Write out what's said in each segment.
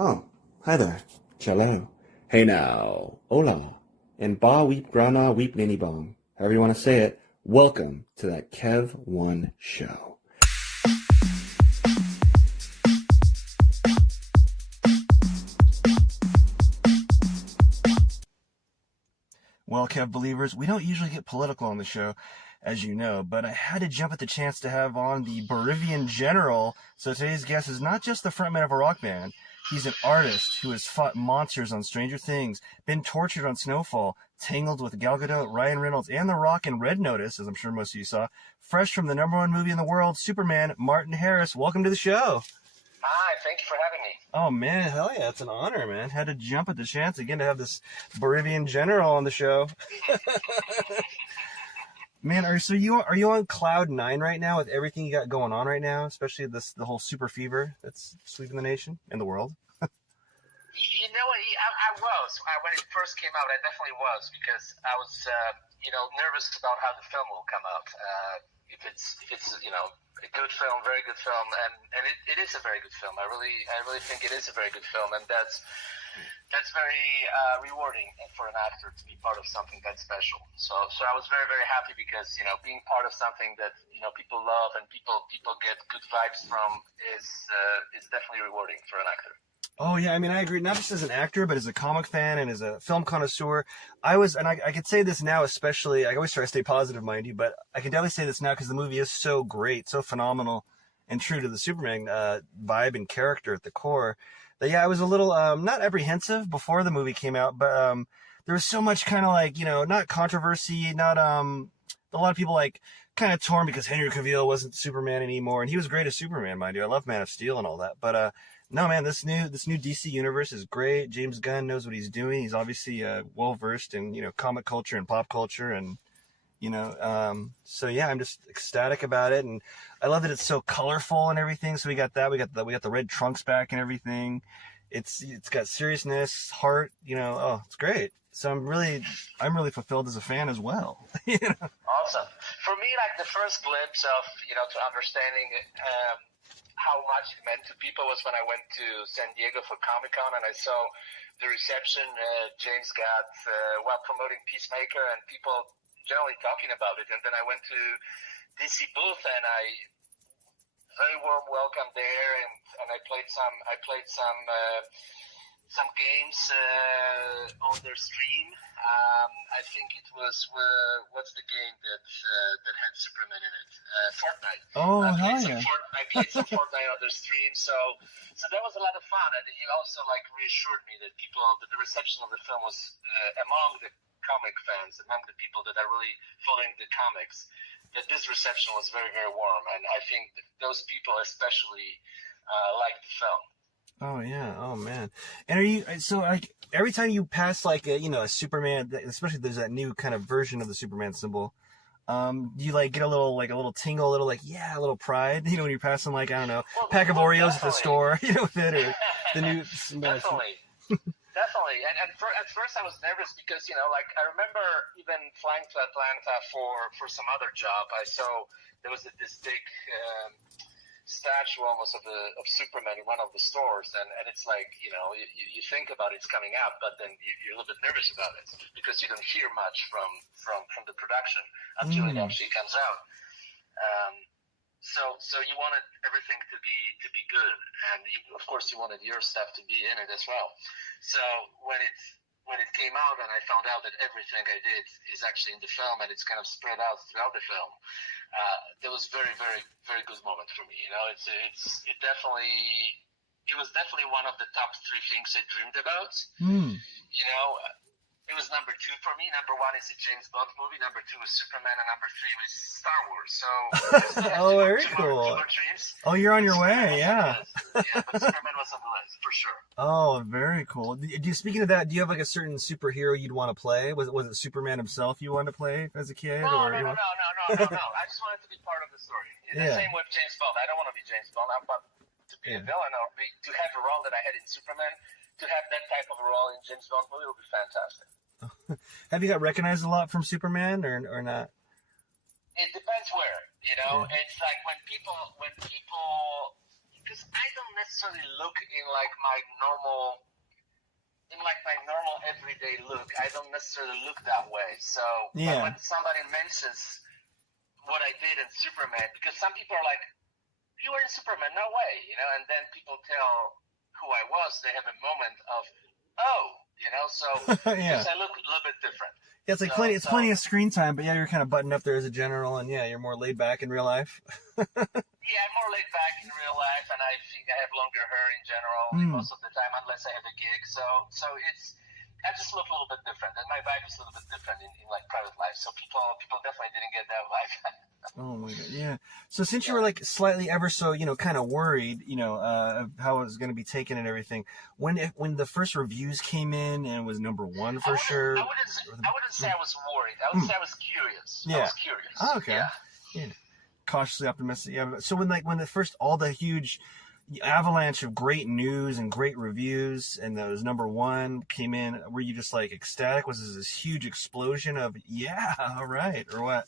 Oh, hi there. Cello. Hey now. Hola. And ba weep grana weep ninny bong. However you want to say it. Welcome to that Kev One show. Well, Kev believers, we don't usually get political on the show, as you know, but I had to jump at the chance to have on the Boravian general. So today's guest is not just the frontman of a rock band. He's an artist who has fought monsters on Stranger Things, been tortured on Snowfall, tangled with Gal Gadot, Ryan Reynolds, and The Rock in Red Notice, as I'm sure most of you saw. Fresh from the #1 movie in the world, Superman, Martin Harris. Welcome to the show. Hi, thank you for having me. Oh, man, hell yeah, it's an honor, man. Had to jump at the chance again to have this Boravian general on the show. Man, are you on cloud 9 right now with everything you got going on right now, especially the whole super fever that's sweeping the nation and the world? You know what? I was. When it first came out, I definitely was, because I was, nervous about how the film will come out. If it's a good film, very good film, and it is a very good film. I really think it is a very good film, and that's very rewarding for an actor to be part of something that special. So I was very, very happy, because being part of something that people love and people get good vibes from is definitely rewarding for an actor. Oh, yeah, I mean, I agree. Not just as an actor, but as a comic fan and as a film connoisseur. I could say this now, especially, I always try to stay positive, mind you, but I can definitely say this now because the movie is so great, so phenomenal, and true to the Superman vibe and character at the core. That, yeah, I was a little, not apprehensive before the movie came out, but there was so much kind of like, not controversy, not, a lot of people like kind of torn because Henry Cavill wasn't Superman anymore, and he was great as Superman, mind you. I love Man of Steel and all that, but, no, man, this new DC universe is great. James Gunn knows what he's doing. He's obviously well versed in comic culture and pop culture, and so yeah, I'm just ecstatic about it, and I love that it's so colorful and everything. So we got the red trunks back and everything. It's got seriousness, heart. It's great. So I'm really fulfilled as a fan as well. Awesome. For me, like the first glimpse of to understanding. How much it meant to people was when I went to San Diego for Comic-Con, and I saw the reception James got while promoting Peacemaker, and people generally talking about it. And then I went to DC booth, and I very warm welcome there, and I played some games on their stream. I think it was what's the game that had Superman in it? Fortnite. Oh, hell yeah! I played some Fortnite on their stream, so that was a lot of fun, and it also reassured me that the reception of the film was among the comic fans, among the people that are really following the comics, that this reception was very, very warm, and I think those people especially liked the film. Oh yeah, oh man. And are you so like every time you pass like a Superman, especially there's that new kind of version of the Superman symbol, do you like get a little tingle, a little pride, when you're passing like I don't know, pack of Oreos at the store, with it, or the new Definitely. And at first I was nervous because I remember even flying to Atlanta for some other job. I saw there was this big statue almost of Superman in one of the stores, and it's like you think about it's coming out, but then you're a little bit nervous about it because you don't hear much from the production until it actually comes out. So you wanted everything to be good, and of course you wanted your stuff to be in it as well. So when it came out and I found out that everything I did is actually in the film and it's kind of spread out throughout the film, that was very, very, very good moment for me. It was definitely one of the top 3 things I dreamed about. It was number 2 for me. Number 1 is a James Bond movie. Number 2 is Superman, and number 3 was Star Wars. So oh, very cool. Two more dreams. Oh, you're on your way, yeah. Yeah, but Superman was on the list for sure. Oh, very cool. Speaking of that, do you have like a certain superhero you'd want to play? Was it Superman himself you wanted to play as a kid? No. I just wanted to be part of the story. The same with James Bond. I don't want to be James Bond. I want to be a villain or to have a role that I had in Superman. To have that type of a role in James Bond movie would be fantastic. Have you got recognized a lot from Superman or not? It depends where. It's like when people because I don't necessarily look in like my normal everyday look. I don't necessarily look that way. So but when somebody mentions what I did in Superman, because some people are like, you were in Superman, no way, you know, and then people tell who I was, they have a moment of, oh, you know, so because I look a little bit different. Yeah, it's like plenty of screen time, but yeah, you're kind of buttoned up there as a general, and yeah, you're more laid back in real life. Yeah, I'm more laid back in real life, and I think I have longer hair in general most of the time, unless I have a gig. So I just look a little bit different, and my vibe is a little bit different in like private life. So people definitely didn't get that vibe. Oh my god, yeah. So since you were like slightly ever so, you know, kind of worried, you know, how it was going to be taken and everything, when the first reviews came in and it was number one for sure. I wouldn't say I was worried. I would say I was curious. Yeah. I was curious. Oh, okay. Yeah. Cautiously optimistic. Yeah. So when the first all the huge avalanche of great news and great reviews and those number one came in, were you just like ecstatic? Was this huge explosion of all right, or what?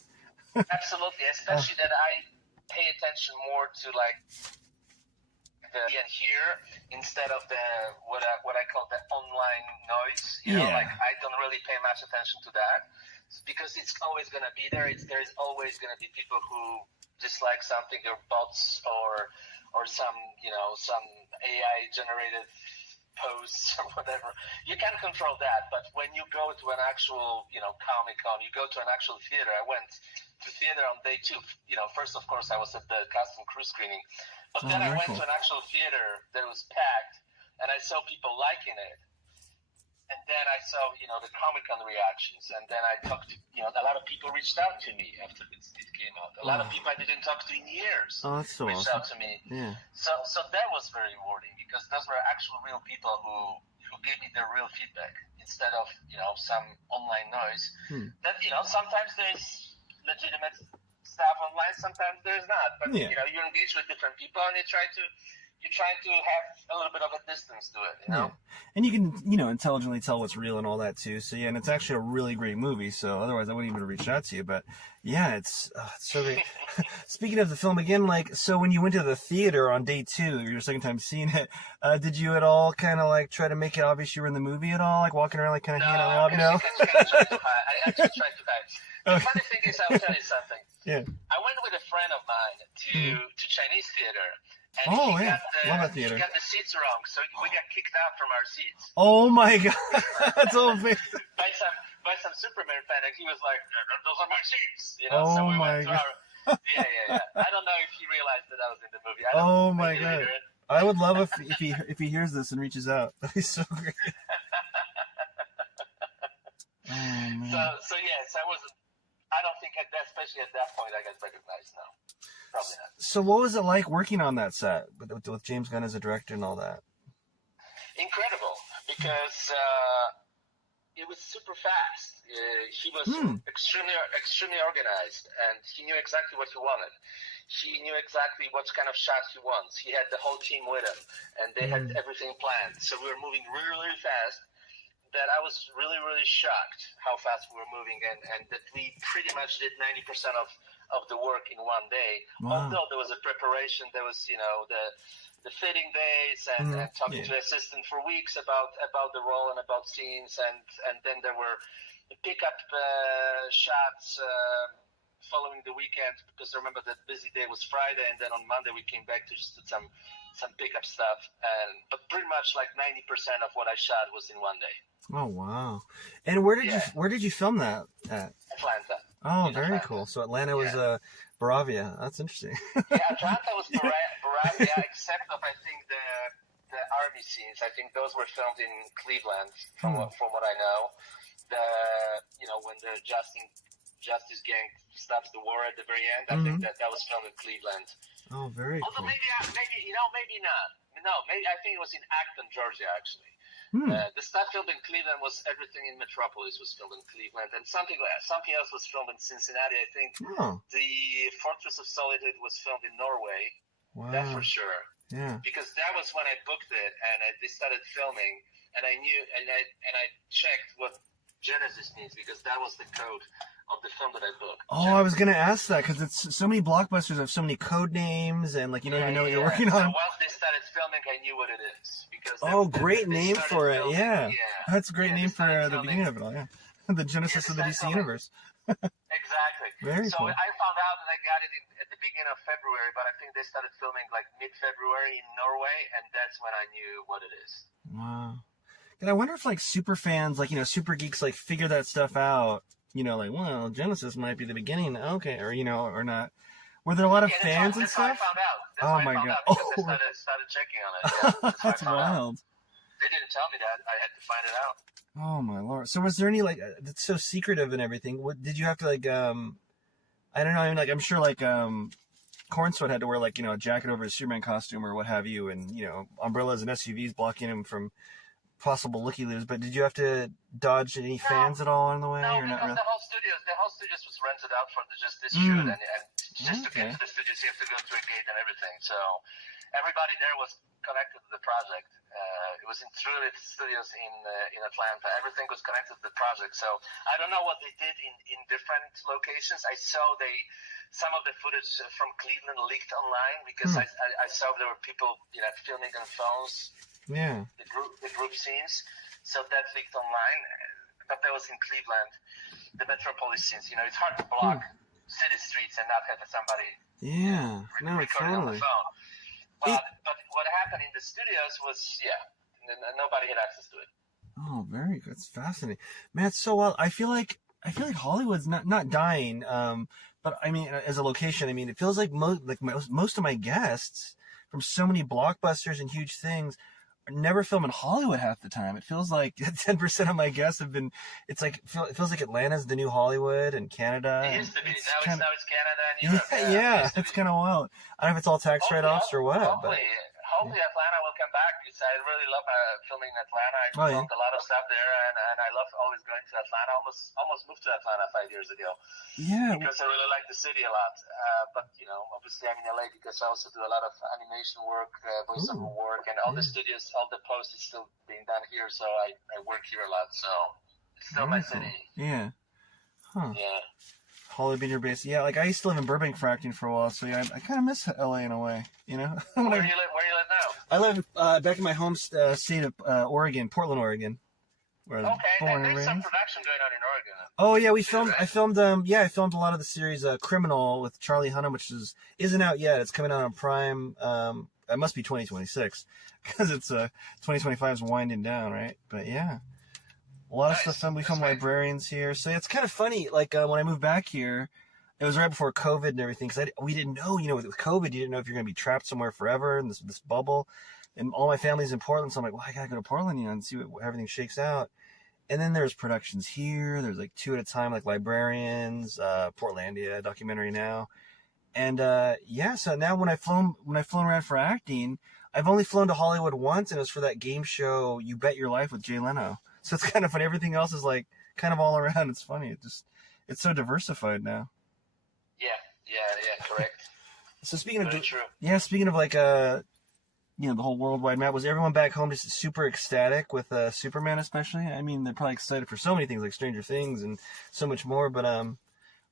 Absolutely, especially that I pay attention more to like the and here instead of the what I call the online noise. You know, like I don't really pay much attention to that because it's always gonna be there. There's always gonna be people who dislike something, or bots, or some AI generated posts or whatever. You can't control that, but when you go to an actual, you know, Comic-Con, you go to an actual theater. I went to theater on day 2. You know, first, of course, I was at the cast and crew screening, but then I went to an actual theater that was packed, and I saw people liking it. And then I saw, you know, the Comic-Con reactions, and then I talked to, you know, a lot of people reached out to me after it came out. A lot of people I didn't talk to in years reached out to me. Yeah. So that was very rewarding, because those were actual real people who gave me their real feedback instead of, you know, some online noise. That, you know, sometimes there's legitimate stuff online, sometimes there's not. But, you know, you engage with different people, and you try to have a little bit of a distance to it, you know? Yeah. And you can, you know, intelligently tell what's real and all that too. So yeah, and it's actually a really great movie. So otherwise I wouldn't even have reached out to you. But yeah, it's so great. Speaking of the film again, like, so when you went to the theater on day 2, your second time seeing it, did you at all kind of like try to make it obvious you were in the movie at all? Like walking around like kind of hanging out? No, I actually tried to hide. The funny thing is, I'll tell you something. Yeah. I went with a friend of mine to Chinese theater. And he got the seats wrong, so we got kicked out from our seats. Oh my god, that's all big. by some Superman fan, and he was like, "Those are my seats," you know. Oh so we my went to god. Yeah. I don't know if he realized that I was in the movie. Oh my god. I would love if he hears this and reaches out. That'd be so great. Oh man. So yes, I don't think especially at that point I got recognized. No. Probably not. So what was it like working on that set with James Gunn as a director and all that? Incredible, because it was super fast. He was extremely organized, and he knew exactly what he wanted. He knew exactly what kind of shot he wants. He had the whole team with him, and they had everything planned. So we were moving really, really fast. That I was really, really shocked how fast we were moving, and that we pretty much did 90% of the work in one day. Wow. Although there was a preparation, there was, you know, the fitting days and talking to assistant for weeks about the role and about scenes, and then there were the pickup shots following the weekend, because I remember that busy day was Friday, and then on Monday we came back to just do some pickup stuff, but pretty much like 90% of what I shot was in one day. Oh wow! And where did you film that at? Atlanta. Oh, very cool. So Atlanta was Boravia. That's interesting. Yeah, Atlanta was Boravia, except of I think the army scenes. I think those were filmed in Cleveland, from what I know. When the Justice Gang stops the war at the very end. I think that was filmed in Cleveland. Oh, very Although cool. maybe not. No, maybe I think it was in Acton, Georgia, actually. The stuff filmed in Cleveland everything in Metropolis was filmed in Cleveland, and something else was filmed in Cincinnati. I think the Fortress of Solitude was filmed in Norway. Wow. That for sure. Yeah. Because that was when I booked it, and they started filming, and I knew, and I checked what Genesis means, because that was the code of the film that I booked. Oh, I was gonna ask that because it's so many blockbusters have so many code names and like you don't even know what you're working So on. once they started filming, I knew what it is because Great they name started for it. filming, Yeah, that's a great name they for started the filming. beginning of it all. Yeah, the genesis of the DC universe. Exactly. Very so cool. I found out that I got it at the beginning of February, but I think they started filming like mid-February in Norway, and that's when I knew what it is. Wow. And I wonder if like super fans, like super geeks, like figure that stuff out. Like, well, Genesis might be the beginning. Okay, or or not. Were there a lot of fans and that's how I stuff? found out. That's Oh how my I found God. out because I started checking on it. Yeah, That's wild. They didn't tell me that. I had to find it out. Oh my Lord. So was there any like it's so secretive and everything? What did you have to like I don't know, I mean, like I'm sure like Cornsweat had to wear like, a jacket over his Superman costume or what have you, and umbrellas and SUVs blocking him from possible looky-loos, but did you have to dodge any fans at all on the way? No, or not because really? the whole studios was rented out for just this shoot, and just to Okay. get to the studios, you have to go through a gate and everything. So everybody there was connected to the project. It was in True Lit Studios in Atlanta. Everything was connected to the project. So I don't know what they did in different locations. I saw some of the footage from Cleveland leaked online because I saw there were people filming on phones. Yeah. The group scenes, so that leaked online, but that was in Cleveland, the metropolis scenes. It's hard to block city streets and not have somebody recording on the phone. But what happened in the studios was nobody had access to it. Oh, very good. It's fascinating, man. It's so wild. I feel like Hollywood's not dying. But I mean, as a location, I mean, it feels like most of my guests from so many blockbusters and huge things never film in Hollywood half the time. It feels like 10% of my guests have been. It feels like Atlanta's the new Hollywood and Canada. It used to be. Now it's Canada and Europe. Yeah, it's kind of wild. I don't know if it's all tax write-offs or what. Hopefully Atlanta will come back because I really love filming in Atlanta. I filmed a lot of stuff there, and I love always going to Atlanta. Almost moved to Atlanta 5 years ago. Yeah. Because I really like the city a lot. But obviously I'm in LA because I also do a lot of animation work, voiceover work, and all the studios, all the post is still being done here. So I work here a lot. So it's still my city. Yeah. Huh. Yeah. Hollywood being your base. Yeah, like I used to live in Burbank for acting for a while, so yeah, I kind of miss LA in a way, Where do you live now? I live back in my home state of Oregon, Portland, Oregon. Where Okay, there's some production going on in Oregon. Oh yeah, I filmed a lot of the series Criminal with Charlie Hunnam, which isn't out yet. It's coming out on Prime. It must be 2026 because it's 2025 is winding down, right? But yeah. A lot of stuff we become librarians here. So it's kind of funny. Like when I moved back here, it was right before COVID and everything. Because we didn't know, with COVID, you didn't know if you're going to be trapped somewhere forever in this bubble. And all my family's in Portland. So I'm like, well, I got to go to Portland, and see what everything shakes out. And then there's productions here. There's like 2 at a time, like Librarians, Portlandia, documentary now. And so now when I've flown around for acting, I've only flown to Hollywood once, and it was for that game show, You Bet Your Life with Jay Leno. So it's kind of fun. Everything else is like kind of all around. It's funny. It's so diversified now. Yeah, correct. So speaking true. Speaking of like the whole worldwide map, was everyone back home just super ecstatic with Superman especially? I mean, they're probably excited for so many things like Stranger Things and so much more. But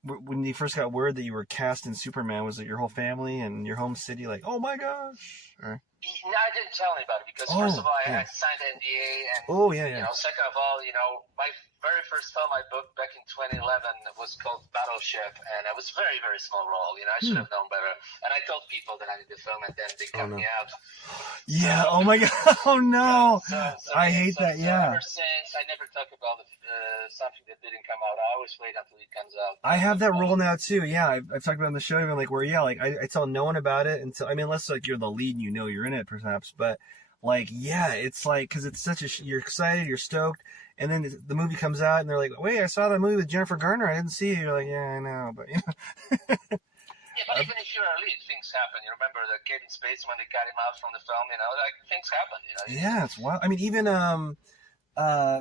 when you first got word that you were cast in Superman, was it your whole family and your home city like, oh my gosh? Or... No, I didn't tell anybody because first of all, I signed NDA, and second of all, my very first film I booked back in 2011 was called Battleship, and it was a very, very small role. I should have known better, and I told people that I needed to film, and then they cut me out. Yeah. Oh my God. Oh no. I hate that. Yeah. Ever since, I never talk about something that didn't come out. I always wait until it comes out. I have that rule now too. Yeah, I've talked about it on the show even like where I tell no one about it until unless like you're the lead and you're in it perhaps, but like it's like because it's you're excited, you're stoked, and then the movie comes out and they're like, wait, I saw that movie with Jennifer Garner, I didn't see it. You're like, yeah, I know, but Yeah, but even if you're a lead, things happen. You remember the Kevin Spacey when they cut him out from the film, like things happen. Yeah, it's wild. I mean, even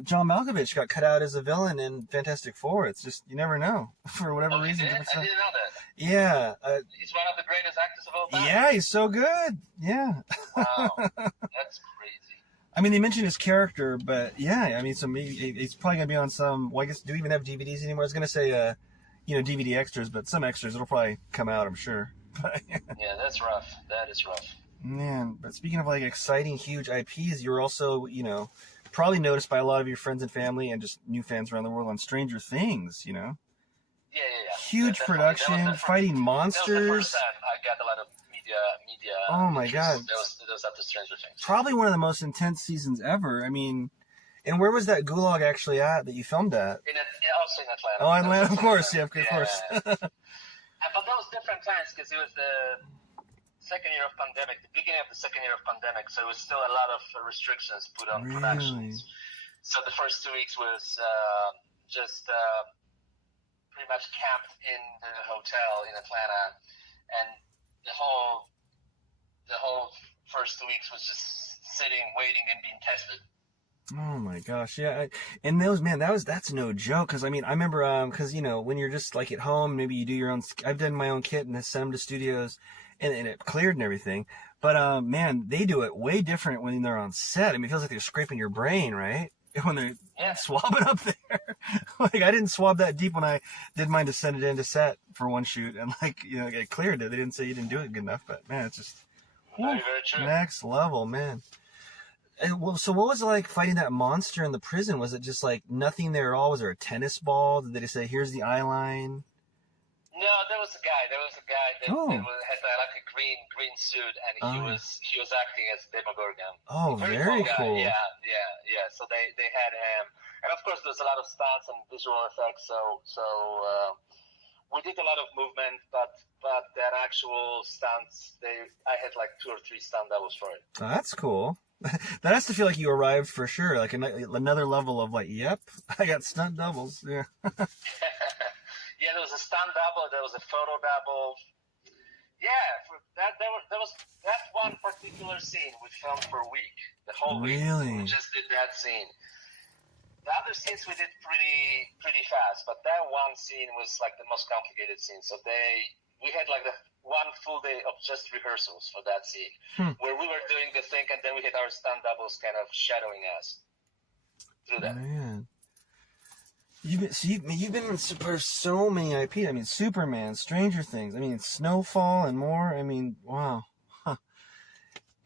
John Malkovich got cut out as a villain in Fantastic Four. It's just you never know for whatever reason. I didn't know that. Yeah, he's one of the greatest actors of all time. Yeah, he's so good. Yeah. Wow, that's crazy. I mean, they mentioned his character, but yeah, I mean, he's probably gonna be on some. Well, I guess do we even have DVDs anymore? I was gonna say, DVD extras, but some extras it'll probably come out, I'm sure. Yeah, that's rough. That is rough. Man, but speaking of like exciting, huge IPs, you're also, probably noticed by a lot of your friends and family and just new fans around the world on Stranger Things, Yeah. Huge production, fighting monsters. That was the first time I got a lot of media. Oh my God. That was after Stranger Things. Probably one of the most intense seasons ever. I mean, and where was that gulag actually at that you filmed at? Also in Atlanta. Oh, Atlanta, of course. Yeah, of course. But that was different times because it was the second year of pandemic, the beginning of the second year of pandemic, so it was still a lot of restrictions put on productions. So the first 2 weeks was just pretty much camped in the hotel in Atlanta, and the whole first 2 weeks was just sitting, waiting, and being tested. Oh my gosh, yeah, and those, man, that's no joke. Because I mean, I remember, because when you're just like at home, maybe you do your own. I've done my own kit and I sent them to studios, and it cleared and everything. But man, they do it way different when they're on set. I mean, it feels like they're scraping your brain, right? When they're swabbing up there. Like, I didn't swab that deep when I did mine to send it into set for one shoot, and it cleared it. They didn't say you didn't do it good enough, but man, it's just very, very true. Next level, man. And, well, so what was it like fighting that monster in the prison? Was it just like nothing there at all? Was there a tennis ball? Did they just say, here's the eye line? No, there was a guy that had like a green suit, and he was acting as demogorgon. Oh, very cool. Yeah. So they had him, and of course there's a lot of stunts and visual effects. So we did a lot of movement, but that actual stunts, I had like 2 or 3 stunt doubles for it. Oh, that's cool. That has to feel like you arrived for sure, like another level of like, yep, I got stunt doubles. Yeah. Yeah, there was a stunt double, there was a photo double. Yeah, there was that one particular scene we filmed for a week, the whole week. Really? We just did that scene. The other scenes we did pretty fast, but that one scene was like the most complicated scene. So we had like the one full day of just rehearsals for that scene, where we were doing the thing, and then we had our stunt doubles kind of shadowing us through that. Man. You've been in so many IP. I mean, Superman, Stranger Things. I mean, Snowfall and more. I mean, wow. Huh.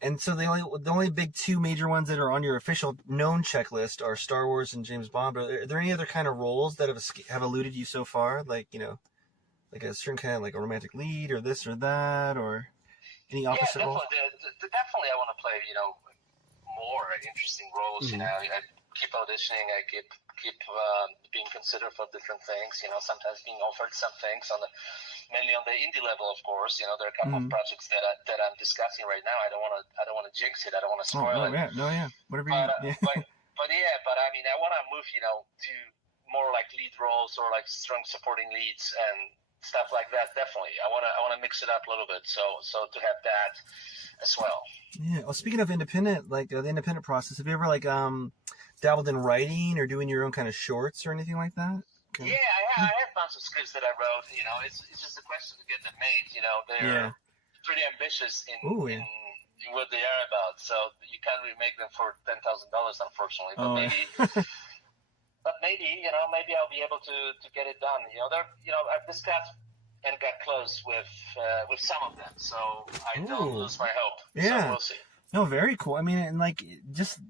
And so the only big 2 major ones that are on your official known checklist are Star Wars and James Bond. Are there any other kind of roles that have eluded you so far? Like like a certain kind of like a romantic lead or this or that, or any opposite roles? Definitely, I want to play more interesting roles. I keep auditioning. I keep being considered for different things. Sometimes being offered some things mainly on the indie level, of course. There are a couple of projects that I'm discussing right now. I don't want to jinx it. I don't want to spoil it. Yeah. Whatever. But I mean, I want to move, to more like lead roles or like strong supporting leads and stuff like that. Definitely, I want to mix it up a little bit. So to have that as well. Yeah. Well, speaking of independent, like the independent process, have you ever like dabbled in writing or doing your own kind of shorts or anything like that? Yeah, I have a bunch of scripts that I wrote. It's just a question to get them made. They're pretty ambitious in what they are about. So you can't really make them for $10,000, unfortunately. But maybe maybe I'll be able to get it done. I've discussed and got close with some of them, so I don't lose my hope. Yeah, so we'll see. No, very cool. I mean, and like just.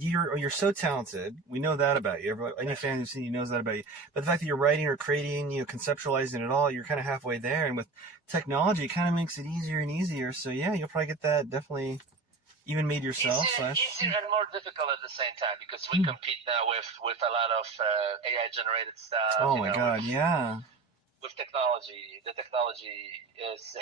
You're so talented. We know that about you. Any fan who's seen you knows that about you. But the fact that you're writing or creating, conceptualizing it all, you're kind of halfway there. And with technology, it kind of makes it easier and easier. So yeah, you'll probably get that definitely even made yourself. Easier and more difficult at the same time because we compete now with a lot of AI generated stuff. Oh my God, yeah. With technology, the technology is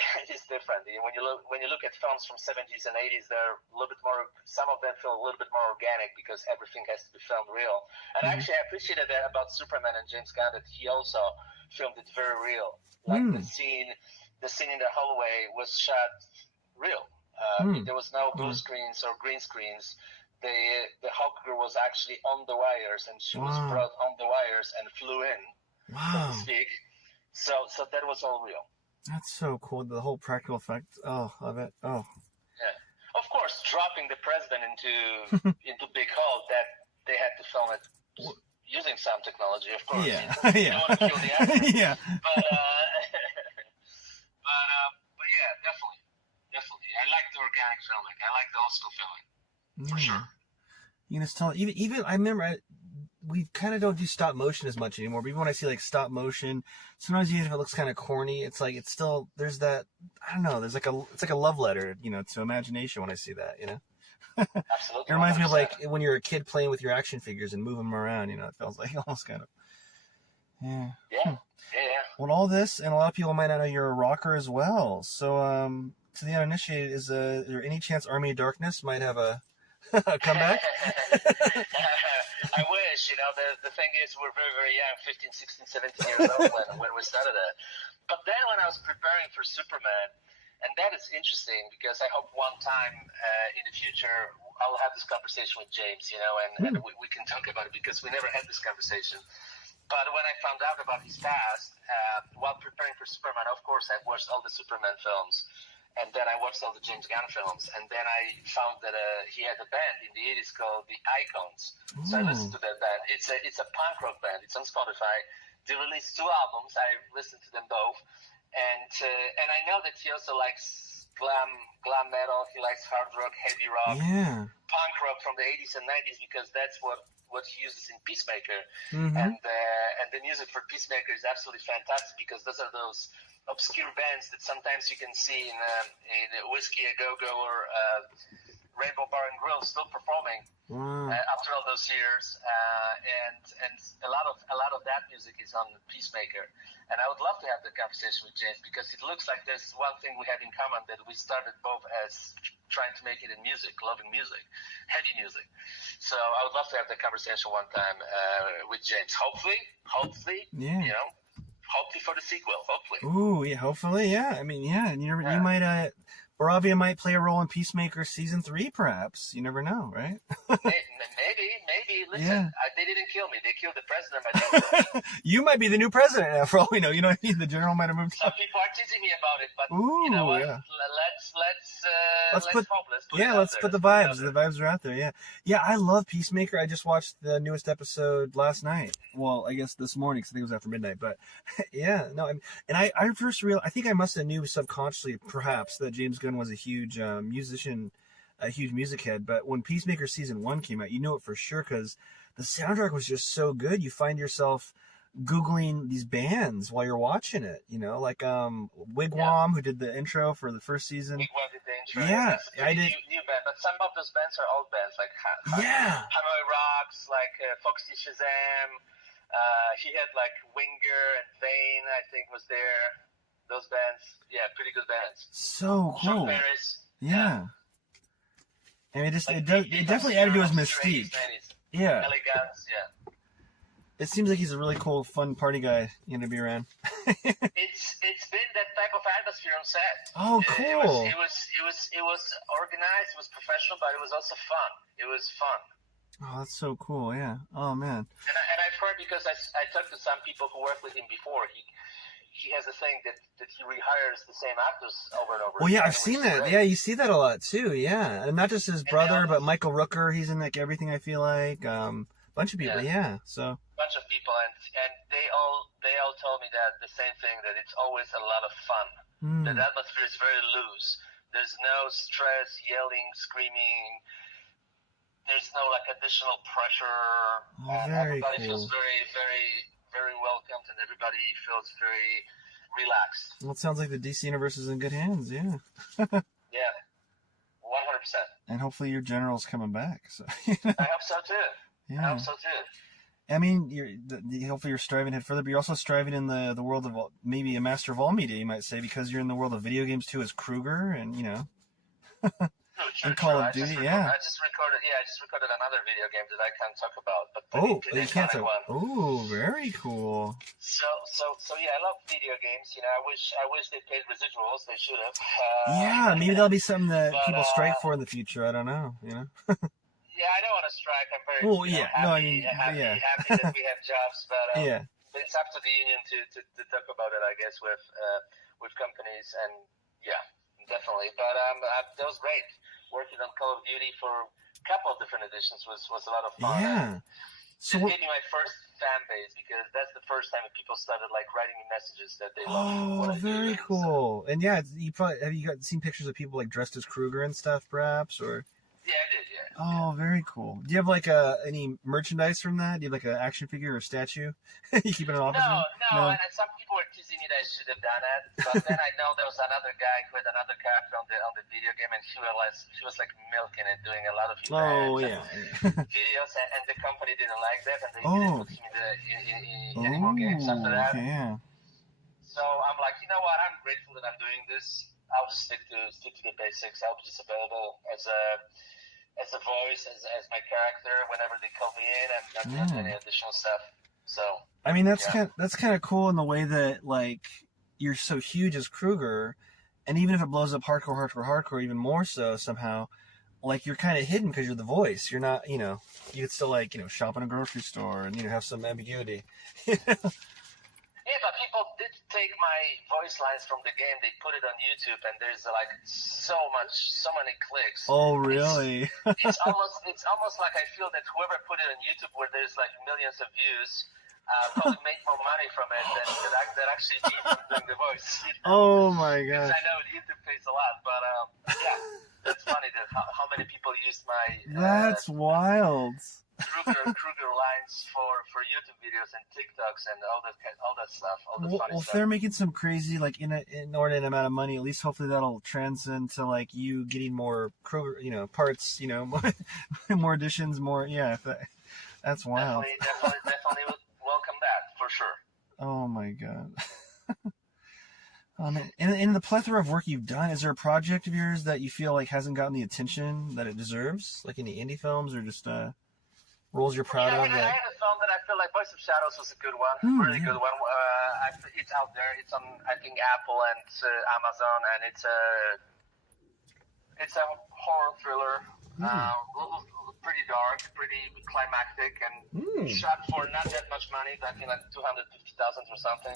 different. When you look at films from 70s and 80s, they're a little bit more. Some of them feel a little bit more organic because everything has to be filmed real. And actually, I appreciated that about Superman and James Gunn that he also filmed it very real. Like the scene in the hallway was shot real. There was no blue screens or green screens. The Hawk Girl was actually on the wires, and she was brought on the wires and flew in, so to speak. So that was all real. That's so cool. The whole practical effect. Oh, love it. Oh. Yeah. Of course, dropping the president into Big Hall, that they had to film it years using some technology, of course. Yeah, You don't want to kill the actor. yeah. But yeah, definitely. I like the organic filming. I like the old school filming for sure. You know, it's tall. Even I remember we kind of don't do stop motion as much anymore. But even when I see like stop motion, sometimes even if it looks kind of corny, it's like it's still there's that I don't know. It's like a love letter, you know, to imagination when I see that, you know. Absolutely. It reminds 100%. me of like when you're a kid playing with your action figures and moving them around. You know, it feels like almost kind of. Yeah. Yeah. Well, all this, and a lot of people might not know you're a rocker as well. So, to the uninitiated, is there any chance Army of Darkness might have a comeback? I wish, you know, the thing is we're very, very young, 15, 16, 17 years old when we started it. But then when I was preparing for Superman, and that is interesting because I hope one time in the future I'll have this conversation with James, you know, and we can talk about it because we never had this conversation. But when I found out about his past, while preparing for Superman, of course, I watched all the Superman films. And then I watched all the James Gunn films. And then I found that he had a band in the 80s called the Icons. So I listened to that band. It's a punk rock band. It's on Spotify. They released 2 albums. I listened to them both. And I know that he also likes glam metal. He likes hard rock, heavy rock, punk rock from the 80s and 90s because that's what he uses in Peacemaker. And the music for Peacemaker is absolutely fantastic because those are those obscure bands that sometimes you can see in Whiskey A Go-Go or Rainbow Bar and Grill still performing after all those years. And a lot of that music is on Peacemaker. And I would love to have the conversation with James because it looks like there's one thing we have in common, that we started both as trying to make it in music, loving music, heavy music. So I would love to have that conversation one time with James. Hopefully, you know, hopefully for the sequel, hopefully. Ooh, yeah, hopefully, yeah. I mean, yeah, and you might, Boravia might play a role in Peacemaker season 3, perhaps. You never know, right? Maybe. Listen, they didn't kill me. They killed the president. By You might be the new president now, for all we know. You know what I mean? The general might have moved. Some people are teasing me about it, but ooh, you know what? Yeah. Let's put the vibes. The vibes are out there. Yeah. I love Peacemaker. I just watched the newest episode last night. Well, I guess this morning, because I think it was after midnight. But yeah, no. I first realized. I think I must have knew subconsciously, perhaps, that James Gunn was a huge musician, a huge music head. But when Peacemaker season 1 came out, you know it for sure because the soundtrack was just so good. You find yourself Googling these bands while you're watching it, you know, like Wigwam, who did the intro for the first season. Wigwam did the intro. Yeah, I did. New band, but some of those bands are old bands, like Hanoi Rocks, like Foxy Shazam. He had like Winger and Vane, I think, was there. Those bands, pretty good bands. So cool. From Paris. Yeah. I mean, it definitely added to his mystique. Yeah. LA Guns, It seems like he's a really cool, fun party guy, you know, to be around. It's been that type of atmosphere on set. Oh, cool. It was organized, it was professional, but it was also fun. It was fun. Oh, that's so cool. Yeah. Oh man. And I've heard, because I talked to some people who worked with him before. He has a thing that he rehires the same actors over and over. Well, yeah, I've seen that. Great. Yeah, you see that a lot too. Yeah, and not just his brother, but Michael Rooker. He's in like everything. I feel like bunch of people. Yeah. So bunch of people, and they all told me that the same thing, that it's always a lot of fun. The atmosphere is very loose. There's no stress, yelling, screaming. There's no like additional pressure. Everybody feels very, very, very welcomed, and everybody feels very relaxed. Well, it sounds like the DC universe is in good hands. Yeah. Yeah, 100%. And hopefully your general's coming back. So. I hope so too. Yeah. I hope so too. I mean, hopefully you're striving ahead further, but you're also striving in the world of maybe a master of all media, you might say, because you're in the world of video games too, as Kruger, and you know. True. Call of Duty, I just recorded another video game that I can't talk about. But you can't talk. Oh, very cool. So yeah, I love video games. You know, I wish they paid residuals. They should have. Yeah, maybe that'll be something that people strike for in the future. I don't know. You know. Yeah, I don't want to strike. I'm very happy that we have jobs, but but it's up to the union to talk about it, I guess, with companies, and definitely. But that was great. Working on Call of Duty for a couple of different editions was a lot of fun. Yeah. This gave me my first fan base because that's the first time people started like writing me messages that they love what I do. Very cool. And yeah, you probably have you seen pictures of people like dressed as Kruger and stuff, perhaps, or? Yeah, I did. Yeah. Oh, very cool. Do you have like any merchandise from that? Do you have like an action figure or a statue? You keep it in an office? No. And some people were teasing me that I should have done it, but then I know there was another guy who had another character on the video game, and she was like milking it, doing a lot of videos, and the company didn't like that, and they didn't put him in any more games after that. Okay, yeah. So I'm like, you know what? I'm grateful that I'm doing this. I'll just stick to the basics. I'll be just available as a voice, as my character whenever they call me in, and not any additional stuff. So I mean, that's kind of cool in the way that like you're so huge as Kruger, and even if it blows up hardcore, even more so somehow, like you're kind of hidden because you're the voice. You're not, you could still like shop in a grocery store and have some ambiguity. Yeah, but people did take my voice lines from the game. They put it on YouTube, and there's like so many clicks. Oh, really? It's almost like I feel that whoever put it on YouTube, where there's like millions of views, probably make more money from it than actually me doing the voice. Oh my god! I know YouTube pays a lot, but yeah, that's funny that how many people used my. That's wild. Kruger lines for YouTube videos and TikToks and all that stuff, all the funny well, stuff. If they're making some crazy like inordinate amount of money, at least hopefully that'll transcend to like you getting more Kruger, parts, more editions, more. Yeah, that's wild. Definitely would welcome that for sure. Oh my god. In the plethora of work you've done, is there a project of yours that you feel like hasn't gotten the attention that it deserves? Like any indie films or just roles you're proud of? I had a film that I feel like Voice of Shadows was a good one, really good one. It's out there. It's on, I think, Apple and Amazon, and it's a horror thriller. Pretty dark, pretty climactic, and shot for not that much money. I think like $250,000 or something.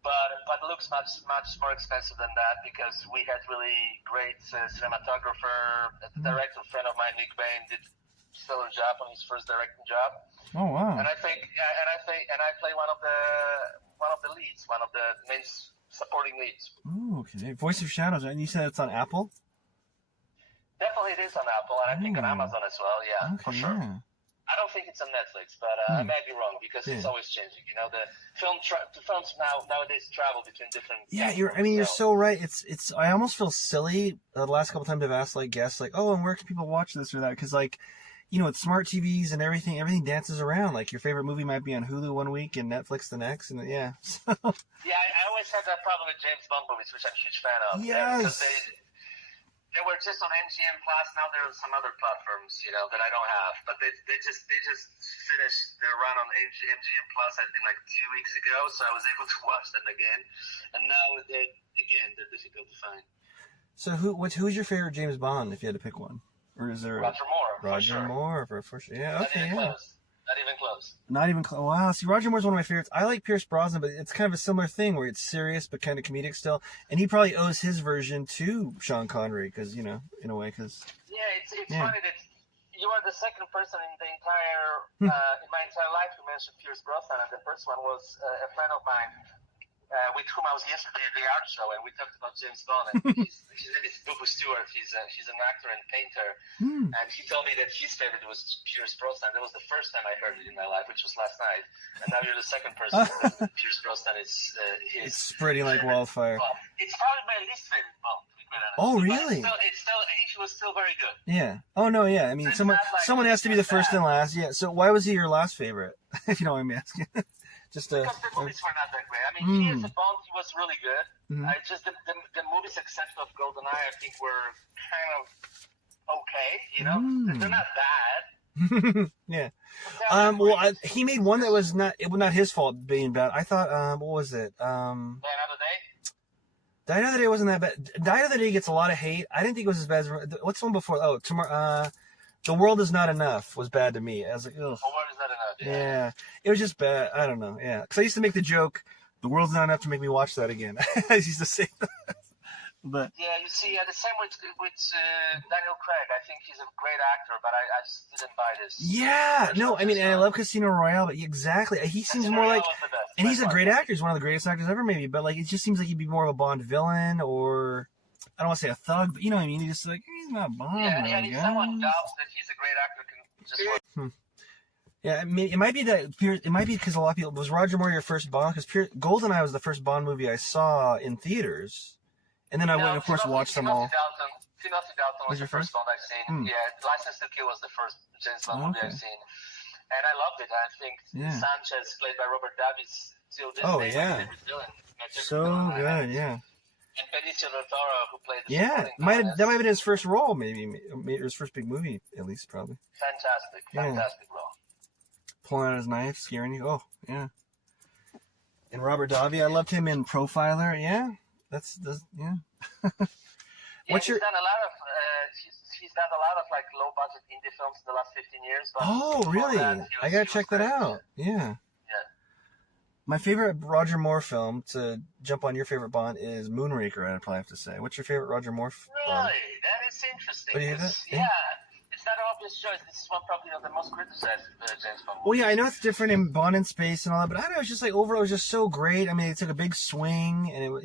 But it looks much more expensive than that because we had really great cinematographer, a director friend of mine, Nick Bain, did stellar job on his first directing job. Oh wow! And I play one of the leads, one of the main supporting leads. Ooh, okay. Voice of Shadows, and you said it's on Apple? Definitely it is on Apple, and I think on Amazon as well. Yeah, okay, for sure. Yeah. I don't think it's on Netflix, but I might be wrong because it's always changing. The films nowadays travel between different. Yeah, you're so right. It's. I almost feel silly the last couple times I've asked like guests like, oh, and where can people watch this or that? Because like, with smart TVs and everything dances around. Like your favorite movie might be on Hulu one week and Netflix the next, and yeah. So. Yeah, I always had that problem with James Gunn movies, which I'm a huge fan of. Yes. They were just on MGM Plus. Now they're on some other platforms, that I don't have. But they just finished their run on MGM Plus, I think, like 2 weeks ago. So I was able to watch them again. And now they're difficult to find. So who's your favorite James Bond, if you had to pick one? Or is there Roger Moore? Roger Moore for sure. Yeah. Okay. Yeah. Not even close. Wow. See, Roger Moore's one of my favorites. I like Pierce Brosnan, but it's kind of a similar thing where it's serious but kind of comedic still. And he probably owes his version to Sean Connery because, in a way, because. Yeah, it's funny that you are the second person in the in my entire life who mentioned Pierce Brosnan, and the first one was a friend of mine with whom I was yesterday at the art show, and we talked about James Gunn. And his name is Bubu Stewart. He's an actor and painter, and he told me that his favorite was Pierce Brosnan. That was the first time I heard it in my life, which was last night. And now you're the second person that Pierce Brosnan is his. It's spreading like wildfire. It's probably my least favorite Bond. Oh, really? He was still very good. Yeah. Oh no, yeah. I mean, someone has to be the first and last. Yeah. So why was he your last favorite? If you know what I'm asking. Because the movies were not that great. I mean, he as a Bond, he was really good. Just the movies, except of GoldenEye, I think were kind of okay. They're not bad. Yeah. Well, he made one that was not his fault being bad. I thought, what was it? Die Another Day. Die Another Day wasn't that bad. Die Another Day gets a lot of hate. I didn't think it was as bad as what's the one before? Oh, tomorrow. The World Is Not Enough was bad to me. I was like, ugh. The World Is Not Enough. Yeah. It was just bad. I don't know. Yeah, because I used to make the joke, the world's not enough to make me watch that again. I used to say that. But Yeah, you see, the same with Daniel Craig. I think he's a great actor, but I just didn't buy this. yeah, no, I mean, and I love Casino Royale, but exactly, he seems more like, and he's a great actor. He's one of the greatest actors ever, maybe. But like, it just seems like he'd be more of a Bond villain, or I don't want to say a thug, but you know what I mean. He's just like, he's not Bond. Yeah, and if someone doubts that he's a great actor, can just. Yeah, I mean, it might be that it might be because a lot of people, was Roger Moore your first Bond? Because GoldenEye was the first Bond movie I saw in theaters. And then I went, of course, watched them all. Timothy Dalton was the first Bond I've seen. Yeah, License to Kill was the first James Bond movie I've seen. And I loved it. I think Sanchez, played by Robert Davies, still this day, my favorite villain. So good, yeah. And Benicio del Toro, who played the that might have been his first role, maybe his first big movie, at least, probably. Fantastic role. Pulling out his knife, scaring you. Oh, yeah. And Robert Davi, I loved him in Profiler. Yeah. That's yeah. He's done a lot of he's done a lot of like low budget indie films in the last 15 years. But oh, really? I gotta check that out. Yeah. My favorite Roger Moore film, to jump on your favorite Bond, is Moonraker. I'd probably have to say. What's your favorite Roger Moore Bond? Really? That is interesting. What do you think? Yeah. It's not an obvious choice. This is one probably of the most criticized James Bond movies. Well, yeah, I know it's different in Bond in Space and all that, but I don't know, it's just like overall it was just so great. I mean, it took a big swing, and it was,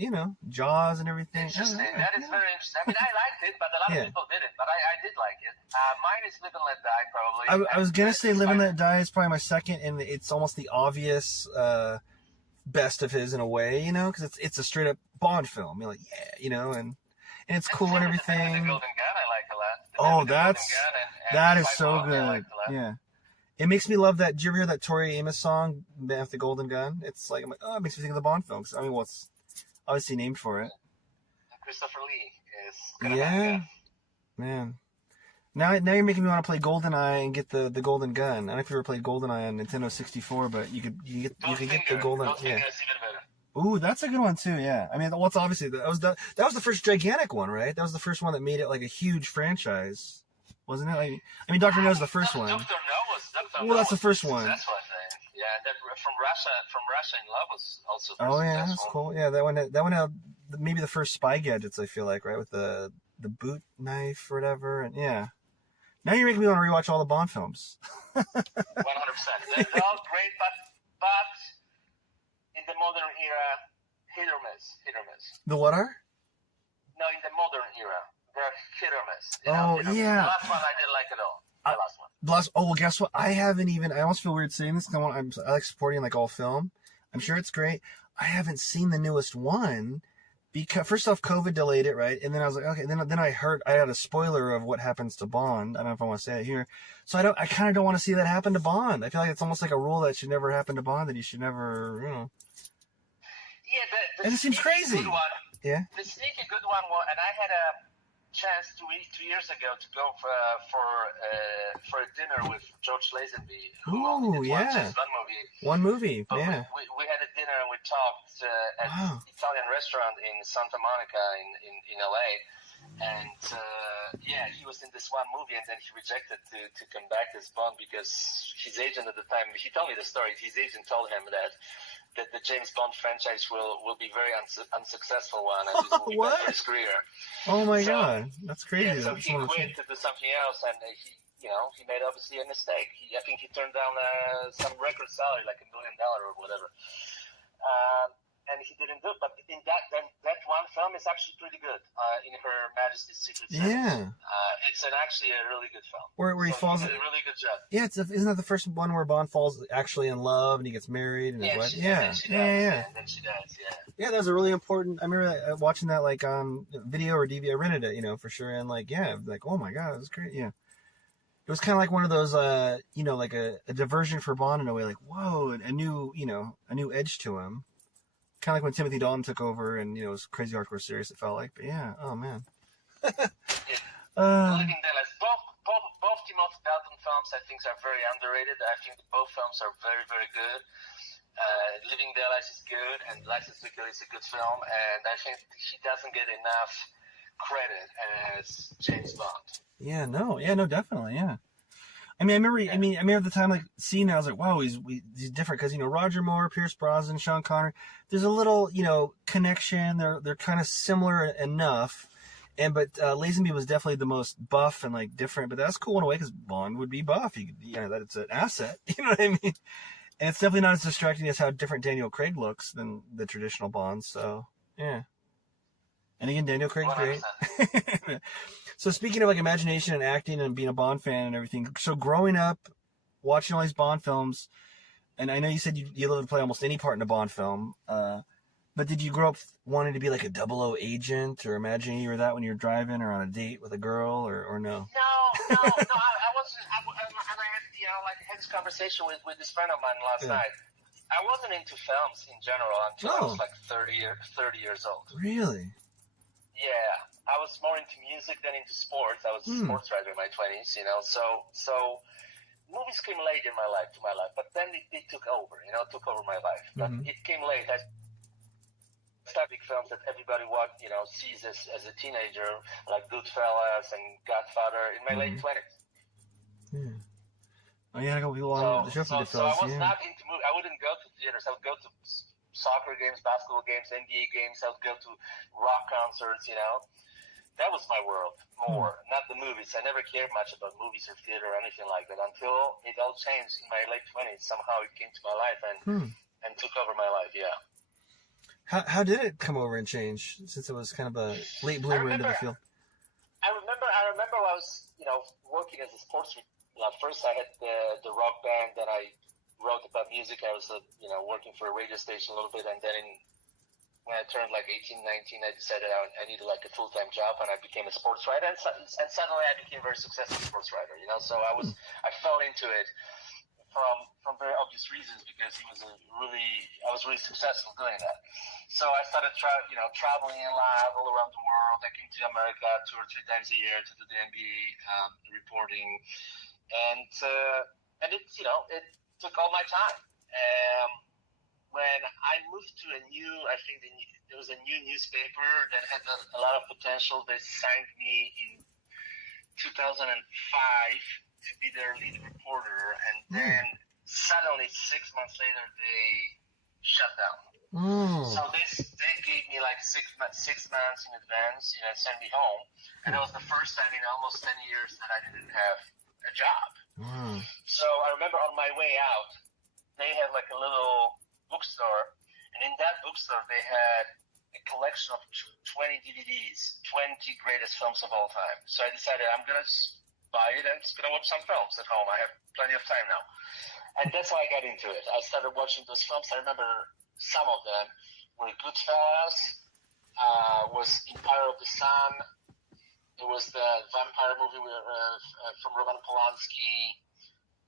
Jaws and everything. Interesting. That is very interesting. I mean, I liked it, but a lot of people didn't. But I did like it. Mine is Live and Let Die, probably. I was gonna say Live and Let Die is probably my second, and it's almost the obvious best of his in a way, because it's a straight up Bond film. You're like, and it's cool and everything. The Golden Gun, I like a lot. That is so good. Yeah. It makes me love that. Did you ever hear that Tori Amos song, Man with the Golden Gun? It's like, I'm like, it makes me think of the Bond films. I mean, it's obviously named for it. Christopher Lee is man. Now you're making me want to play GoldenEye and get the Golden Gun. I don't know if you ever played GoldenEye on Nintendo 64, but you could get the Golden. Yeah. Ooh, that's a good one too. Yeah, I mean, it's obviously that was the first gigantic one, right? That was the first one that made it like a huge franchise, wasn't it? Like, I mean, Dr. No's the first one. Dr. No well, that's the first one. That's what I think. Yeah, and then from Russia in Love was also. Oh yeah, that's cool. Yeah, that one had maybe the first spy gadgets. I feel like, right, with the boot knife or whatever, and yeah. Now you're making me want to rewatch all the Bond films. 100%. They're all great, but in the modern era, hit or miss. The what are? No, in the modern era, they're hit or miss. Oh, yeah. The last one I didn't like at all. Well, guess what? I almost feel weird saying this. I like supporting like all film. I'm sure it's great. I haven't seen the newest one because first off, COVID delayed it, right? And then I was like, okay. Then I heard I had a spoiler of what happens to Bond. I don't know if I want to say it here. So I kind of don't want to see that happen to Bond. I feel like it's almost like a rule that should never happen to Bond. That he should never, Yeah, and it seems crazy. Yeah. The sneaky good one, and I had a chance 2 years ago to go for a dinner with George Lazenby, who only did one James Bond movie. One movie, but yeah. We had a dinner and we talked at an Italian restaurant in Santa Monica in LA. And he was in this one movie, and then he rejected to come back as Bond because his agent at the time, he told me the story, his agent told him that the James Bond franchise will be very unsuccessful one, and it will be bad for his career. Oh my God, that's crazy. Yeah, so he quit to do something else, and he made obviously a mistake. I think he turned down some record salary, like $1 million or whatever. And he didn't do it, but in that one film is actually pretty good. In Her Majesty's Secret Service. Yeah. It's actually a really good film. Where he falls. He did a really good job. Yeah, isn't that the first one where Bond falls actually in love and he gets married and his wife? Yeah. And then she dies. Yeah. Yeah, that was a really important. I remember watching that like on video or DVD. I rented it, for sure, and like oh my God, it was great. Yeah. It was kind of like one of those, like a diversion for Bond in a way, like whoa, a new edge to him. Kind of like when Timothy Dalton took over and, it was crazy hardcore serious, it felt like. But yeah, oh man. Living Daylights. Both Timothy Dalton films, I think, are very underrated. I think both films are very, very good. Living Daylights is good, and License to Kill is a good film. And I think he doesn't get enough credit as James Bond. Yeah, no, definitely, yeah. I mean, I remember the time, like, seeing that, I was like, wow, he's different. Because, Roger Moore, Pierce Brosnan, Sean Connery, there's a little, connection. They're kind of similar enough. But Lazenby was definitely the most buff and, like, different. But that's cool in a way, because Bond would be buff. That it's an asset. You know what I mean? And it's definitely not as distracting as how different Daniel Craig looks than the traditional Bond. So, yeah. And again, Daniel Craig's 100%. great. So speaking of, like, imagination and acting and being a Bond fan and everything, so growing up, watching all these Bond films, and I know you said you love to play almost any part in a Bond film, but did you grow up wanting to be like a 00 agent, or imagining you were that when you were driving or on a date with a girl, or no? No, I wasn't. I had this conversation with this friend of mine last night. I wasn't into films in general until I was like 30 years old. Really? Yeah, I was more into music than into sports. I was a sports writer in my 20s, So movies came late in my life, but then it took over, took over my life. But it came late. I started big films that everybody sees as a teenager, like Goodfellas and Godfather, in my late 20s. Yeah. Oh, yeah, I got people on the show for Goodfellas. So I was not into movies. I wouldn't go to theaters. I would go to soccer games, basketball games, NBA games. I would go to rock concerts, That was my world more, not the movies. I never cared much about movies or theater or anything like that until it all changed in my late 20s. Somehow it came to my life and took over my life, yeah. How did it come over and change, since it was kind of a late bloomer into the field? I remember I was, working as a sports reporter. First I had the rock band, then I wrote about music. I was, working for a radio station a little bit, and then when I turned like 18, 19, I decided I needed like a full-time job, and I became a sports writer, and suddenly I became a very successful sports writer, So I fell into it from very obvious reasons, because I was really successful doing that. So I started traveling live all around the world. I came to America 2 or 3 times a year to do the NBA reporting, and it it took all my time. When I moved to there was a new newspaper that had a lot of potential. They signed me in 2005 to be their lead reporter, and then suddenly 6 months later they shut down. So they gave me like 6 months in advance, sent me home, and it was the first time in almost 10 years that I didn't have a job. So I remember on my way out, they had like a little bookstore, and in that bookstore they had a collection of 20 DVDs, 20 greatest films of all time. So I decided I'm gonna just buy it and just gonna watch some films at home. I have plenty of time now, and that's how I got into it. I started watching those films. I remember some of them were Goodfellas, was Empire of the Sun. It was the vampire movie from Roman Polanski.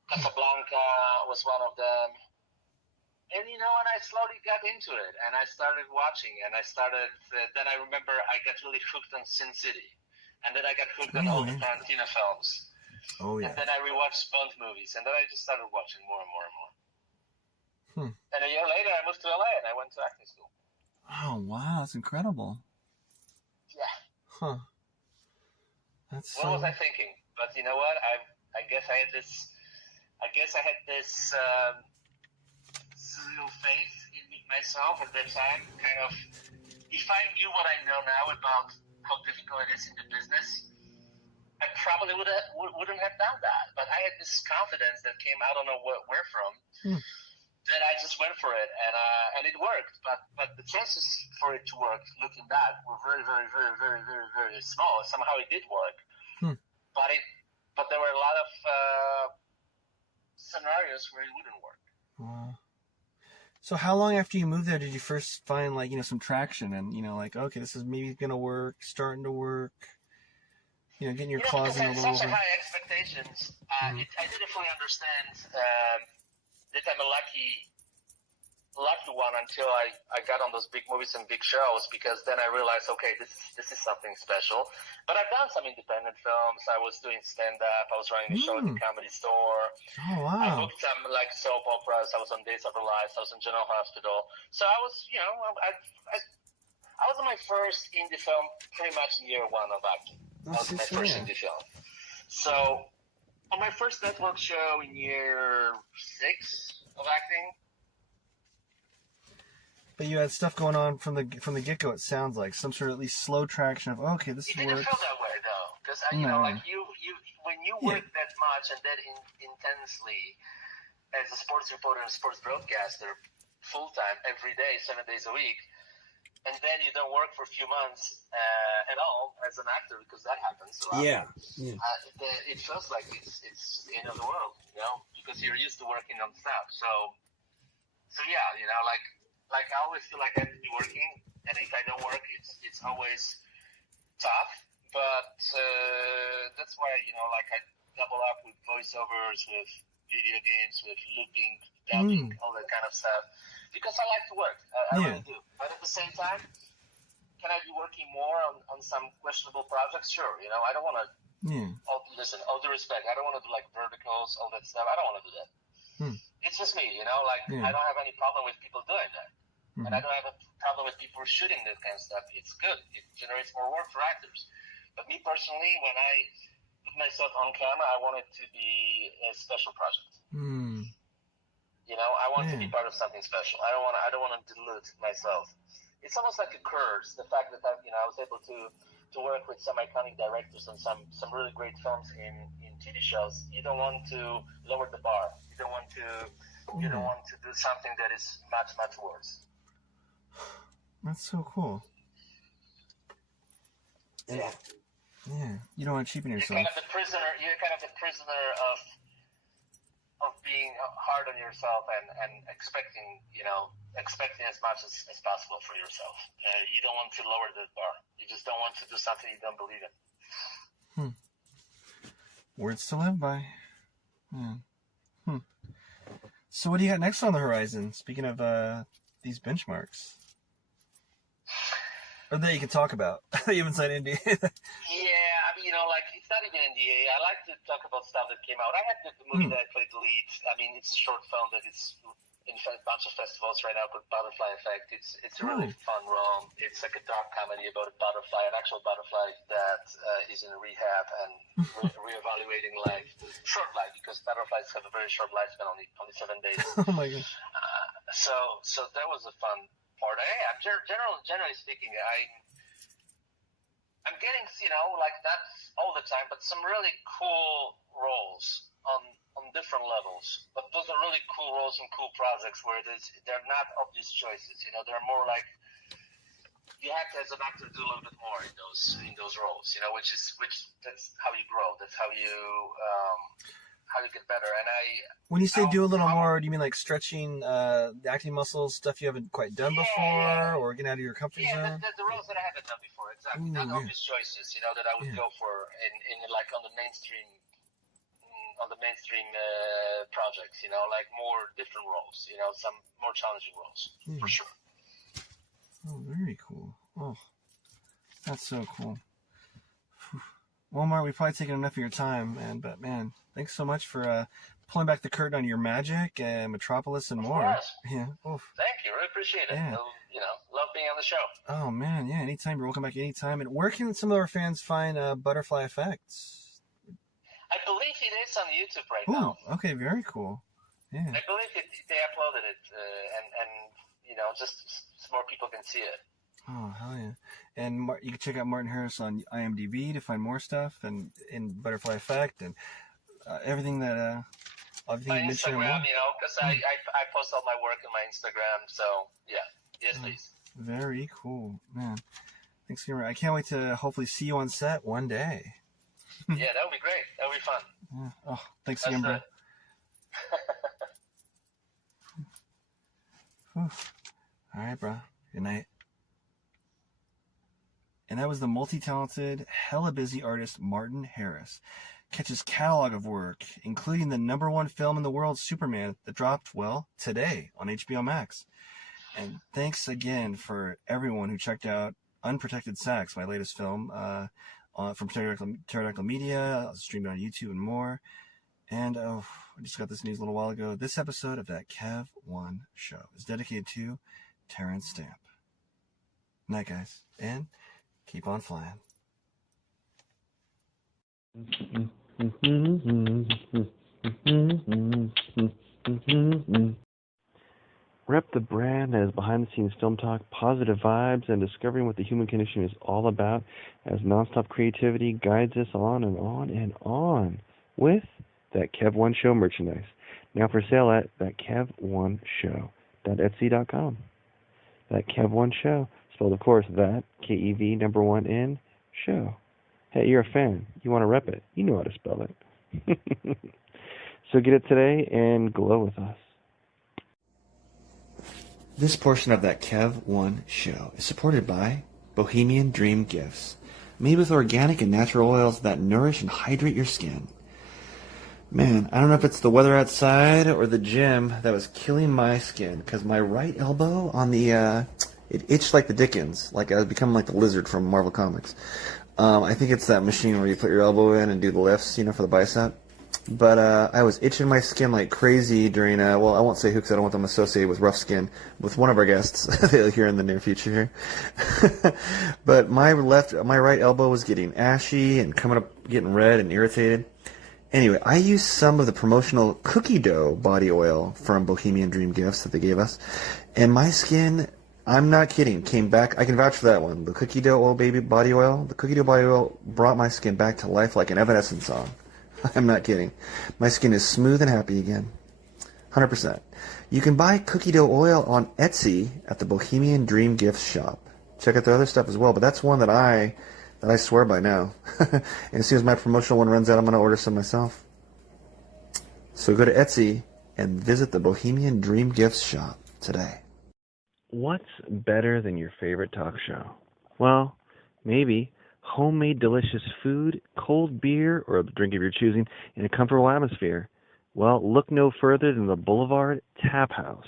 Casablanca was one of them. And, and I slowly got into it, and I started watching, and then I remember I got really hooked on Sin City, and then I got hooked on all the Tarantino films. Oh, yeah. And then I rewatched Bond movies, and then I just started watching more and more and more. And a year later, I moved to LA, and I went to acting school. Oh, wow, that's incredible. Yeah. Huh. What was I thinking? But you know what? I guess I had this serial faith in myself at that time. Kind of, if I knew what I know now about how difficult it is in the business, I probably wouldn't have done that. But I had this confidence that came, I don't know where from, that I just went for it, and it worked. But the chances for it to work, looking back, were very, very, very, very, very, very small. Somehow it did work, but there were a lot of scenarios where it wouldn't work. So how long after you moved there did you first find some traction and okay, this is maybe gonna work, starting to work, getting your claws in a little bit? Such high expectations. I didn't fully understand that I'm a lucky one until I got on those big movies and big shows, because then I realized, okay, this is something special. But I've done some independent films. I was doing stand-up. I was running a show at the Comedy Store. Oh, wow. I booked some soap operas. I was on Days of Our Lives. I was on General Hospital. So I was, I was on my first indie film pretty much in year one of acting. That was my first indie film. So On my first network show in year 6 of acting. But you had stuff going on from the get-go. It sounds like some sort of at least slow traction of okay, this It works. didn't feel that way though, because you know, like you when you work that much and that intensely as a sports reporter and sports broadcaster, full time every day, 7 days a week, and then you don't work for a few months at all as an actor because that happens. So it feels like it's the end of the world, you know, because you're used to working non-stop. So yeah, you know, like I always feel like I have to be working, and if I don't work, it's always tough. But that's why, you know, like I double up with voiceovers, with video games, with looping, dubbing, all that kind of stuff, because I like to work. I really do. But at the same time, can I be working more on some questionable projects? Sure. You know, I don't want to. Listen, all due respect, I don't want to do like verticals, all that stuff. I don't want to do that. It's just me, you know, like I don't have any problem with people doing that. And I don't have a problem with people shooting that kind of stuff. It's good. It generates more work for actors. But me personally, when I put myself on camera, I want it to be a special project. You know, I want to be part of something special. I don't want to dilute myself. It's almost like a curse, the fact that I was able to work with some iconic directors and some really great films in TV shows. You don't want to lower the bar. You don't want to do something that is much, much worse. That's so cool. Yeah. Yeah. You don't want to cheapen yourself. You're kind of the prisoner of being hard on yourself and expecting as much as possible for yourself. You don't want to lower the bar. You just don't want to do something you don't believe in. Words to live by. Yeah. So what do you got next on the horizon? Speaking of these benchmarks. Or that you can talk about. You haven't signed NDA. Yeah, I mean, you know, like, it's not even NDA. I like to talk about stuff that came out. I had the movie that I played the lead. I mean, it's a short film that is in a bunch of festivals right now called Butterfly Effect. It's a really fun rom. It's like a dark comedy about a butterfly, an actual butterfly that is in rehab and reevaluating life. Short life, because butterflies have a very short lifespan, only 7 days. Oh my god. So that was a fun part. Generally speaking, I'm getting, you know, like not all the time, but some really cool roles on different levels. But those are really cool roles and cool projects where they're not obvious choices. You know, they're more like you have to, as an actor, do a little bit more in those roles. You know, which that's how you grow. That's how you get better. And when you say do a little more, do you mean like stretching the acting muscles, stuff you haven't quite done before, or getting out of your comfort zone? The roles that I haven't done before, exactly. Not obvious choices, you know, that I would go for in like on the mainstream projects, you know, like more different roles, you know, some more challenging roles, for sure. Oh, very cool. Oh, that's so cool. Well, Mark, we've probably taken enough of your time, but man, thanks so much for pulling back the curtain on your magic and Metropolis and more. Course. Yeah. Oof. Thank you. Really appreciate it. Yeah. You know, love being on the show. Oh man, yeah. Anytime. You're welcome back anytime. And where can some of our fans find Butterfly Effects? I believe it is on YouTube right now. now. Okay, very cool. Yeah. I believe they uploaded it, and you know, just so more people can see it. Oh, hell yeah. And you can check out Martin Harris on IMDb to find more stuff, and in Butterfly Effect, and everything that everything My you mentioned. Instagram, you know, because I post all my work on my Instagram, so yeah. Yes, please. Very cool, man. Thanks, Gamer. I can't wait to hopefully see you on set one day. Yeah, that would be great. That would be fun. Yeah. Oh, thanks again, bro. All right, bro. Good night. And that was the multi-talented, hella busy artist Martin Harris. Catch his catalog of work, including the #1 film in the world, Superman, that dropped, well, today on HBO Max. And thanks again for everyone who checked out Unprotected Sax, my latest film, from Pterodactyl Media, streamed on YouTube and more. And I just got this news a little while ago. This episode of That Kev One Show is dedicated to Terrence Stamp. Night, guys, and keep on flying. Rep the brand as behind-the-scenes film talk, positive vibes, and discovering what the human condition is all about as nonstop creativity guides us on and on and on with that Kev1 Show merchandise. Now for sale at thatkev1show.etsy.com. That Kev1 Show, spelled of course that, K-E-V, number 1 N, show. Hey, you're a fan. You want to rep it. You know how to spell it. So get it today and glow with us. This portion of that Kev1 Show is supported by Bohemian Dream Gifts, made with organic and natural oils that nourish and hydrate your skin. Man, I don't know if it's the weather outside or the gym that was killing my skin, because my right elbow on the, it itched like the Dickens, like I was becoming like the lizard from Marvel Comics. I think it's that machine where you put your elbow in and do the lifts, for the bicep. But I was itching my skin like crazy during, well, I won't say who because I don't want them associated with rough skin, with one of our guests here in the near future here. But my right elbow was getting ashy and coming up, getting red and irritated. Anyway, I used some of the promotional cookie dough body oil from Bohemian Dream Gifts that they gave us, and my skin, I'm not kidding, came back. I can vouch for that one. The cookie dough oil baby body oil, the cookie dough body oil brought my skin back to life like an Evanescence song. I'm not kidding. My skin is smooth and happy again. 100%. You can buy cookie dough oil on Etsy at the Bohemian Dream Gifts shop. Check out their other stuff as well, but that's one that I swear by now. And as soon as my promotional one runs out, I'm going to order some myself. So go to Etsy and visit the Bohemian Dream Gifts shop today. What's better than your favorite talk show? Well, maybe homemade delicious food, cold beer, or a drink of your choosing in a comfortable atmosphere. Well, look no further than the Boulevard Tap House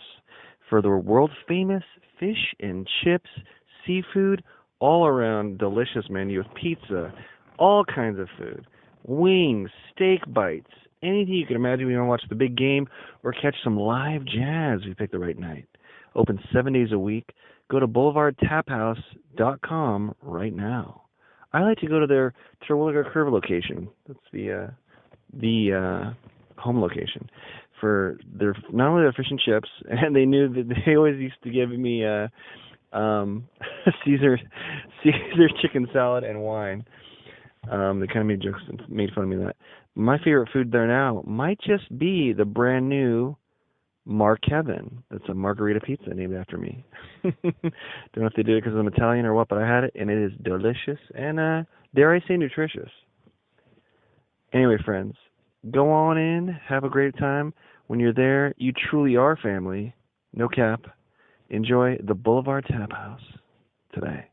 for the world-famous fish and chips, seafood, all-around delicious menu with pizza, all kinds of food, wings, steak bites, anything you can imagine when you want to watch the big game or catch some live jazz if you pick the right night. Open 7 days a week. Go to boulevardtaphouse.com right now. I like to go to their Terwilliger Curve location. That's the home location for their not only their fish and chips, and they knew that they always used to give me Caesar chicken salad and wine. They kind of made jokes and made fun of me of that. My favorite food there now might just be the brand new Mark Kevin. That's a margarita pizza named after me. Don't know if they did it because I'm Italian or what, but I had it, and it is delicious and, dare I say, nutritious. Anyway, friends, go on in, have a great time. When you're there, you truly are family. No cap. Enjoy the Boulevard Tap House today.